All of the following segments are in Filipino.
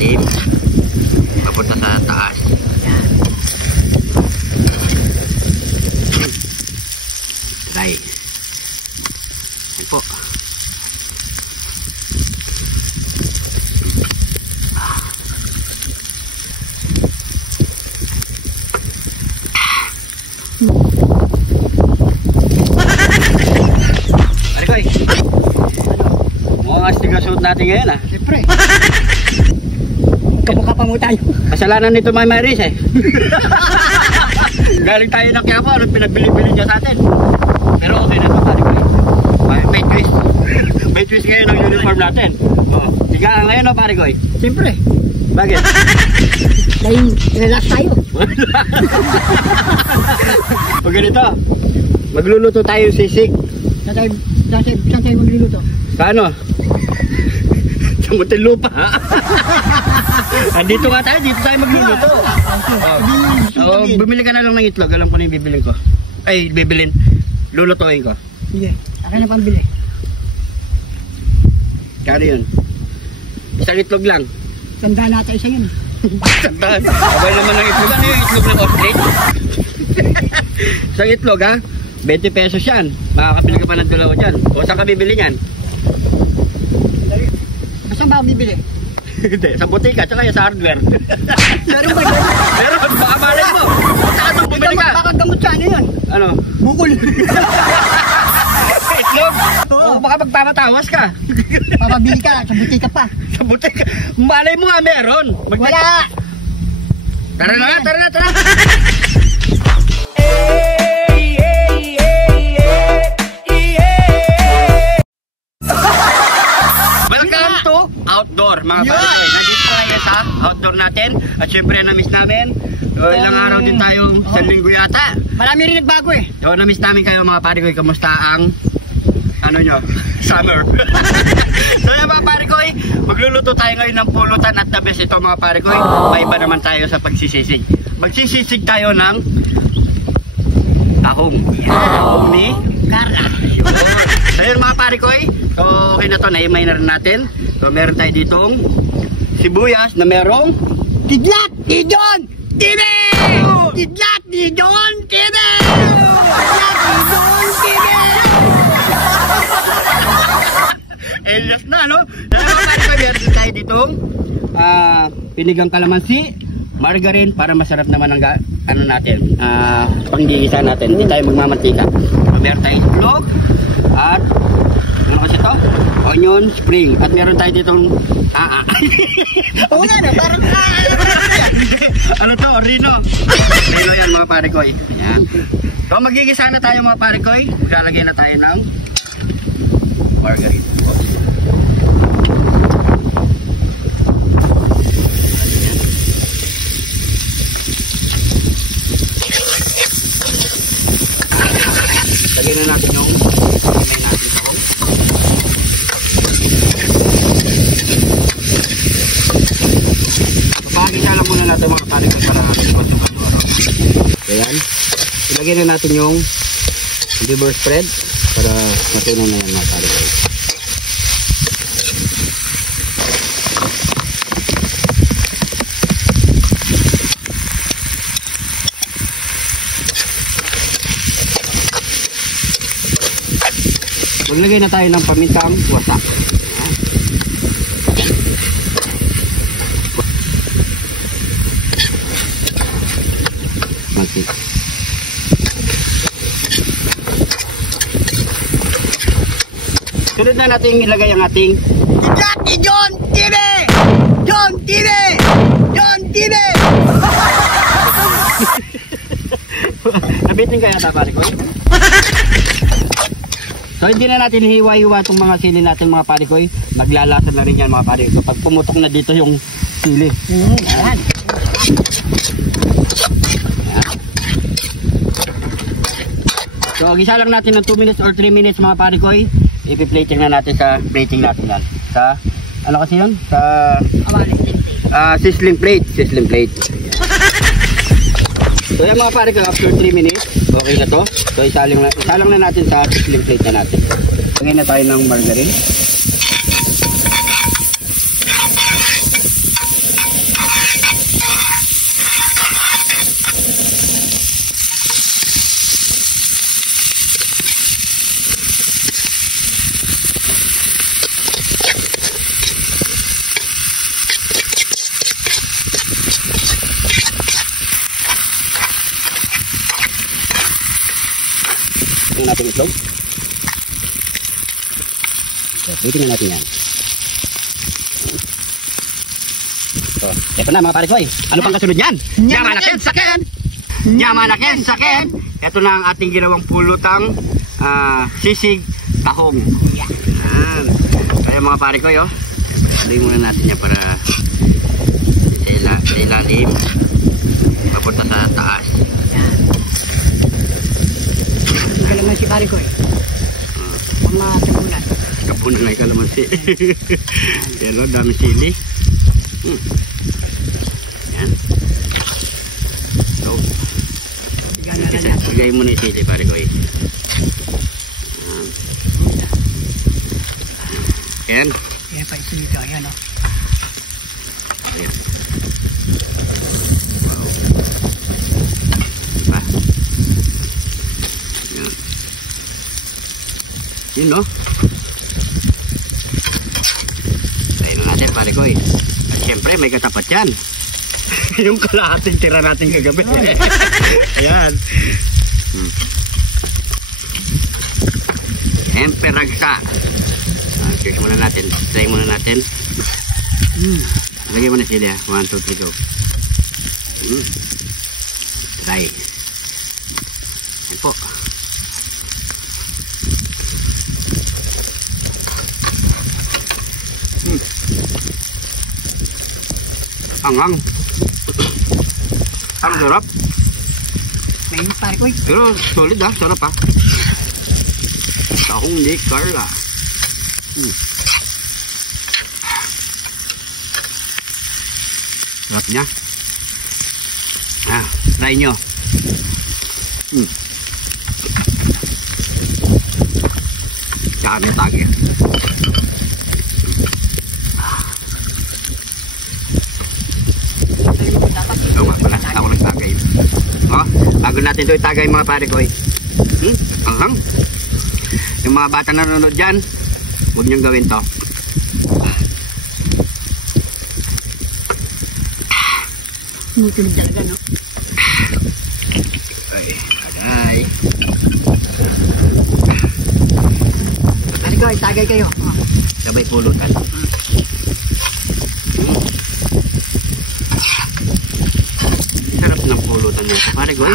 ilalim. Papunta sa taas. Yan. Try. Yan po. Marikoy, mukhang astig ang suot natin ngayon ah. Siyempre. Kamukha pa mo tayo. Kasalanan nito May Maris eh. Galing tayo ng Quiapo, anong pinagbili-bili niya sa atin. Pero okay na ito, Marikoy. May twist. May twist ngayon ang uniform natin. Tigaan ngayon no, Marikoy? Siyempre. Bakit? Dahil relax tayo. Pag ganito, magluluto tayo sisig. Saan tayo magluluto? Paano? Sa Muntinlupa. Andito nga tayo, dito tayo magluluto. Bumili ka na lang ng itlog, alam ko na yung bibilin ko. Ay, bibilin. Lulutuin ko. Sige, akin na pambili. Kano yun? Isang itlog lang. Tandaan natin isa yun. Tandaan? Abay naman ng itlog. Ano yung itlog ng ostrich? Isang itlog ha? 20 pesos yan. Makakabili ka pa ng dalawa dyan. O saan ka bibili yan? Saan ba ako bibili? Hindi, sa butika, tsaka sa hardware. Meron ba yun? Meron, baka malay mo. Saan mo bumili ka? Baka gamot siya, ano yun? Ano? Bukol. Itlog? Oo. Baka magpapatawas ka. Papabili ka, sa butika pa. Sa butika. Malay mo nga meron. Wala! Tara na, tara na, tara. Welcome to outdoor mga pare. Nandito tayo sa outdoor natin. At syempre na-miss namin. So, ilang araw din tayong isang linggo yata. Marami rin nagbago eh. So na-miss namin kayo mga pare ko. Kamusta ang ano nyo? Summer. So yan mga pare ko, magluluto tayo ngayon ng pulutan at the best ito mga pare ko. Maiba naman tayo sa pagsisisig. Magsisisig tayo ng ahong. Ahong ni Carla. So yun mga pare ko, so okay na to, naimay na rin natin. So meron tayo ditong sibuyas na merong Kidlat! Didon! Tibe! Kidlat! Didon! Tibe! Kidlat! Didon! Tibe! Elias na, no? Meron tayo ditong pinigang kalamansi, margarine para masarap naman ang ano natin, panggigisa natin. Hindi tayo magmamantika. Meron tayo itlog at ano kasi to? Onion spring. At meron tayo ditong Oo nga na, parang ano to? Rino. Rino yan mga pare ko. Yan. So magigisa na tayo mga pare ko. Maglalagay na tayo ng margarine. Lagyan na natin yung may natin ito. Pagkakita lang muna natin mga pare ko para sugat-sugat. Ayan. Ilagay na natin yung liver spread para matunan na yan mga pare ko. Maglagay na tayo ng pamintang wasak. Mantik. Sunod na natin ilagay ang ating Kidlat! Didon! Tibe! John Tibe! John Tibe! nabitin kaya ta pare ko. So hindi na natin hiwa-hiwa itong mga sili natin mga pare ko. Maglalasa na rin yan mga pare ko. Pag pumutok na dito yung sili. Ayan. So gisa lang natin ng 2 minutes or 3 minutes mga pare ko. Ipi-plating na natin sa plating natin yan. Sa ano kasi yun? Sa sizzling plate. Sizzling plate. So yan mga pare ko, after 3 minutes, okay na to. So isalang na natin sa sizzling plate na natin. Lagyan na tayo ng margarine. natin itlog. So, pitin na natin yan. So, eto na mga pare-koy. Ano pang kasunod yan? Yamanaken saken! Yamanaken saken! Ito na ang ating ginawang pulutang sisig tahong. Yan. Kaya mga pare-koy, oh. Tuloy muna natin yan para sa ilalim papunta sa taas. Yan. Kalamansi pare-koy. Mga tabunan. Kapunan na yung kalamansi. Pero dami sili. Yan. So, lagay mo na yung sili pare-koy. Yan. Yan pa ito dito. Ayan o. Ayan. Wow. Diba? Yan. Yun no? Tayo na natin pare-koy. At syempre may katapat yan. Yung kalahating tira natin kagabi. Ayan. Emperagsa. Check muna natin. Try muna natin. Lagyan mo na sila. 1, 2, 3, go. Try. Ayan po. Anghang. Ang sarap. May pare-koy. Pero solid ah. Sarap ah. Tahong ni Carla. Sarap niya. Try nyo. Tsaka may tagi. Ako nagtagay. Bago natin ito itagay mga pare-koy. Anghang. Yung mga bata na nanonood dyan, huwag niyong gawin to. Tulog talaga, no? Ay, aday. Pare-koy, tagay kayo. Sabay pulutan. Sarap ng pulutan niya. Pare-koy.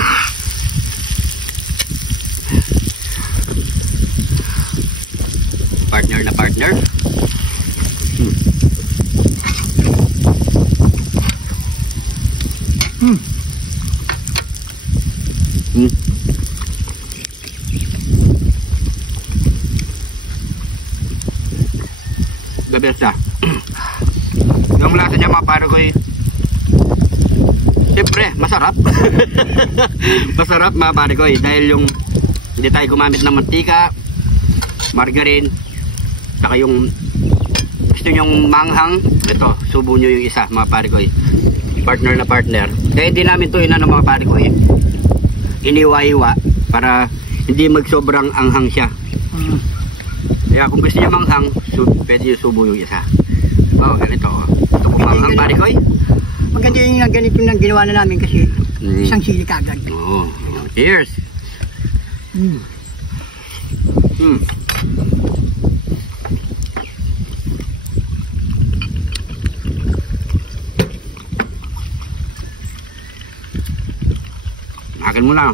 Partner na partner. The best ah. Yung lasa niya mga pare-koy, siyempre masarap. Masarap mga pare-koy dahil yung hindi tayo gumamit ng mantika, margarine, saka yung gusto nyong manghang, ito, subo nyo yung isa mga pare-koy. Partner na partner. Kaya hindi namin to inano mga pare-koy, iniwa-iwa para hindi magsobrang anghang siya. Kaya kung gusto niya manghang, pwede yung subo yung isa. Oh, ganito. Ito po manghang pare-koy. Maganda yung ganito yung ginawa na namin kasi isang sili kagad. Oh, cheers. Makan mo na.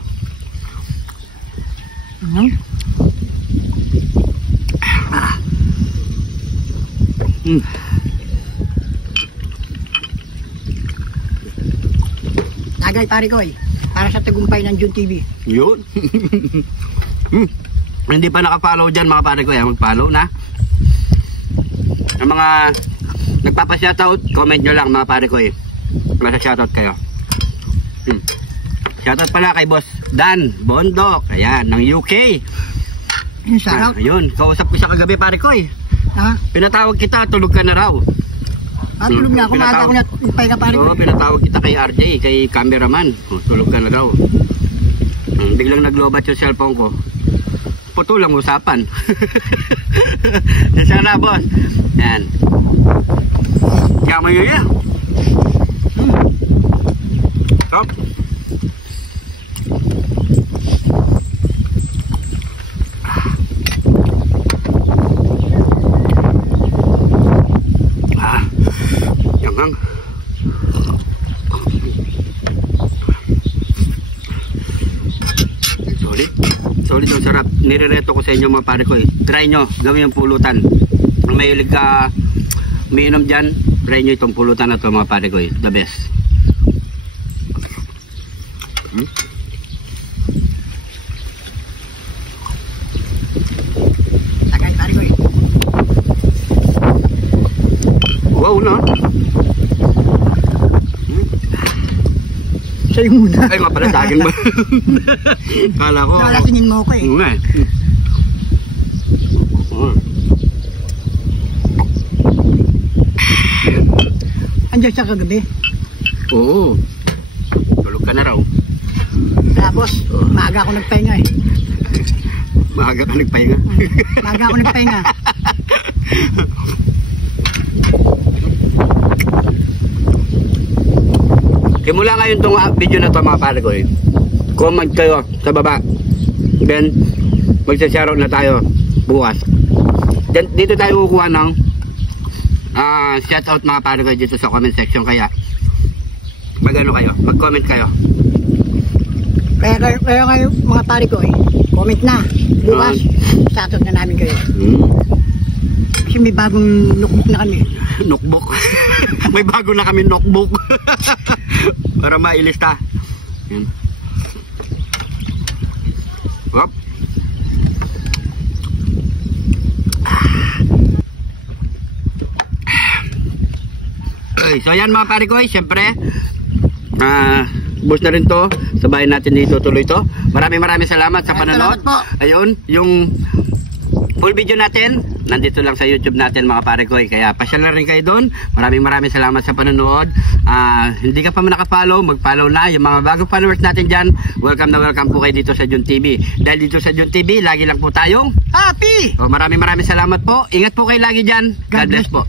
Tagay pare-koy, para sa tagumpay ng Jun TV. Yun. Hindi pa nakapollow dyan mga pare-koy, mag-follow na. Ang mga nagpapa-shoutout, comment nyo lang mga pare-koy. Para sa shoutout kayo. Shoutout pala kay Boss Dan Bondok, ayan, ng UK. Sarap. Ayun, kausap ko siya kagabi pare-koy. Pinatawag kita, tulog ka na raw. Tulog na ako, maaga ko na pay ka pare-koy. Oo, pinatawag kita kay RJ, kay cameraman. Tulog ka na raw. Biglang naglobat yung cellphone ko. Puto lang usapan. Sana boss. Yan. Kaya mo yun yan. Stop. Ang solid ang sarap. Nirereto ko sa inyo mga pare ko eh. Try nyo, gawin yung pulutan. Kung may hilig ka umiinom dyan, try nyo itong pulutan na ito mga pare ko eh. The best. Tagay pare ko eh. Wow na. Sa'yo muna. Ay nga pala, dagin mo. Kala ko. Nalasingin mo ako eh. Oo nga eh. Andiyan siya kagabi. Oo. Tulog ka na raw. Tapos, maaga ako nagpahinga eh. Maaga ka nagpahinga. Maaga ako nagpahinga. Simula ngayon itong video na ito mga pare ko eh. Comment kayo sa baba. Then, magsashare na tayo bukas. Then, dito tayo kukuha ng shout out mga pare ko dito sa comment section. Kaya, mag-ano kayo, mag-comment kayo. Kaya kayo mga pare ko eh. Comment na. Bukas, shoutout na namin kayo. Kasi may bagong lookbook na kami. Notebook. May bago na kami notebook. Para mailista. Yan. Hop. Okay, so yan mga pare ko, siyempre boost na rin to. Sabayan natin dito tuloy to. Maraming salamat sa panonood. Salamat po. Ayun, yung full video natin nandito lang sa YouTube natin mga pare ko. Kaya pasyal na rin kayo doon. Maraming salamat sa panonood. Hindi ka pa nakapollow, mag-follow na. Yung mga bagong followers natin dyan, welcome na welcome po kayo dito sa Jun TV. Dahil dito sa Jun TV, lagi lang po tayong Happy! maraming salamat po. Ingat po kayo lagi dyan. God bless po.